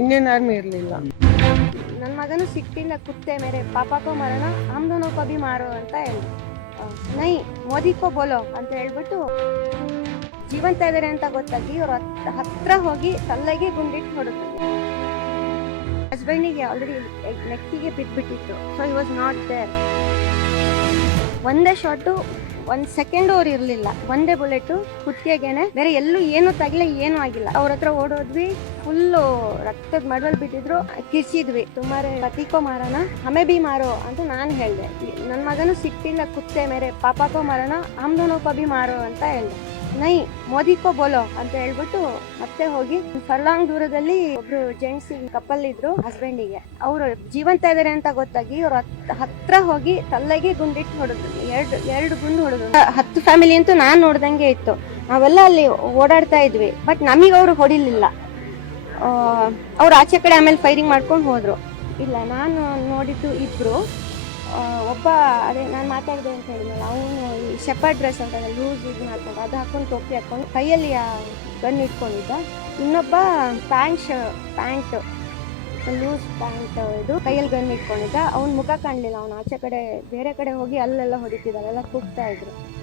Indian army ಇರಲಿಲ್ಲ. ನನ್ನ ಮಗನು ಸಿಟ್ಟಿಂದ ಕುತ್ತೆ ಮೇರೆ ಪಾಪಾಕೋ ಮರಣ ಹಮ್ ದೋನೋ ಕೋ ಭಿ ಮಾರೋ ಅಂತ ಹೇಳಿ ನೈ ಮೋದಿ ಕೋ ಬೋಲೋ ಅಂತ ಹೇಳ್ಬಿಟ್ಟು ಜೀವಂತ ಇದಾರೆ ಅಂತ ಗೊತ್ತಾಗಿ ಅವ್ರ ಹತ್ರ ಹೋಗಿ ತಲೆಗೆ ಗುಂಡಿಟ್ಟು ಹೊಡುತ್ತೆ. ಹಸ್ಬೆಂಡಿಗೆ ಆಲ್ರೆಡಿ ನೆಕ್ಕಿಗೆ ಬಿದ್ದುಬಿಟ್ಟಿತ್ತು. So he was not there. ಒಂದೇ ಶಾಟು, 1 ಸೆಕೆಂಡ್ ಅವ್ರು ಇರಲಿಲ್ಲ. ಒಂದೇ ಬುಲೆಟು ಕುತ್ತಿಗೆಗೆನೆ, ಬೇರೆ ಎಲ್ಲೂ ಏನು ತಗಲೆ ಏನೂ ಆಗಿಲ್ಲ. ಅವ್ರ ಹತ್ರ ಓಡೋದ್ವಿ, ಫುಲ್ಲು ರಕ್ತದ ಮಡವಲ್ ಬಿಟ್ಟಿದ್ರು, ಕಿರ್ಚಿದ್ವಿ. ತುಮಾರೆ ಪತಿಕೋ ಮಾರೋಣ ಹಮೆ ಬಿ ಮಾರೋ ಅಂತ ನಾನು ಹೇಳಿದೆ. ನನ್ನ ಮಗನು ಸಿಟ್ಟಿಂದ ಕುತ್ತೆ ಮೇರೆ ಪಾಪಾಕೋ ಮಾರೋಣ ಹಮ್ ದೋನೋ ಕೋ ಭಿ ಮಾರೋ ಅಂತ ಹೇಳಿದೆ. ನೈ ಮೋದಿ ಕೋ ಬೋಲೋ ಅಂತ ಹೇಳ್ಬಿಟ್ಟು ಮತ್ತೆ ಹೋಗಿ ಫರ್ಲಾಂಗ್ ದೂರದಲ್ಲಿ ಒಬ್ರು ಜೆಂಟ್ಸ್ ಕಪಲ್ ಇದ್ರು. ಹಸ್ಬೆಂಡಿಗೆ ಅವರು ಜೀವಂತ ಇದಾರೆ ಅಂತ ಗೊತ್ತಾಗಿ ಅವ್ರ ಹತ್ರ ಹೋಗಿ ತಲೆಗೆ ಗುಂಡಿಟ್ಟು ಹೊಡೆದ್ರು. ಎರಡು ಗುಂಡು ಹೊಡೆದ್ರು. 10 ಫ್ಯಾಮಿಲಿ ಅಂತೂ ನಾನ್ ನೋಡ್ದಂಗೆ ಇತ್ತು. ನಾವೆಲ್ಲ ಅಲ್ಲಿ ಓಡಾಡ್ತಾ ಇದ್ವಿ. ಬಟ್ ನಮಗ್ ಅವ್ರು ಹೊಡಿಲಿಲ್ಲ. ಅವ್ರು ಆಚೆ ಕಡೆ ಆಮೇಲೆ ಫೈರಿಂಗ್ ಮಾಡ್ಕೊಂಡು ಹೋದ್ರು. ಇಲ್ಲ, ನಾನು ನೋಡಿದ್ದು ಇಬ್ರು. ಒಬ್ಬ ಅದೇ ನಾನು ಮಾತಾಡಿದೆ ಅಂತ ಹೇಳಿದ್ನಲ್ಲ, ಅವನು ಈ ಶೆಪರ್ಡ್ ಡ್ರೆಸ್ ಅಂತ ಲೂಸ್ ಇದನ್ನ ಹಾಕೊಂಡು ಅದು ಹಾಕೊಂಡು ಟೋಪಿ ಹಾಕೊಂಡು ಕೈಯಲ್ಲಿ ಗನ್ ಇಟ್ಕೊಂಡಿದ್ದ. ಇನ್ನೊಬ್ಬ ಪ್ಯಾಂಟ್ ಲೂಸ್ ಪ್ಯಾಂಟ್ ಇದು ಕೈಯಲ್ಲಿ ಗನ್ ಇಟ್ಕೊಂಡಿದ್ದ. ಅವ್ನ ಮುಖ ಕಾಣಲಿಲ್ಲ. ಅವ್ನು ಆಚೆ ಕಡೆ ಬೇರೆ ಕಡೆ ಹೋಗಿ ಅಲ್ಲೆಲ್ಲ ಹೊಡಿತಿದ್ದಾರೆ, ಎಲ್ಲ ಕೂಗ್ತಾ ಇದ್ರು.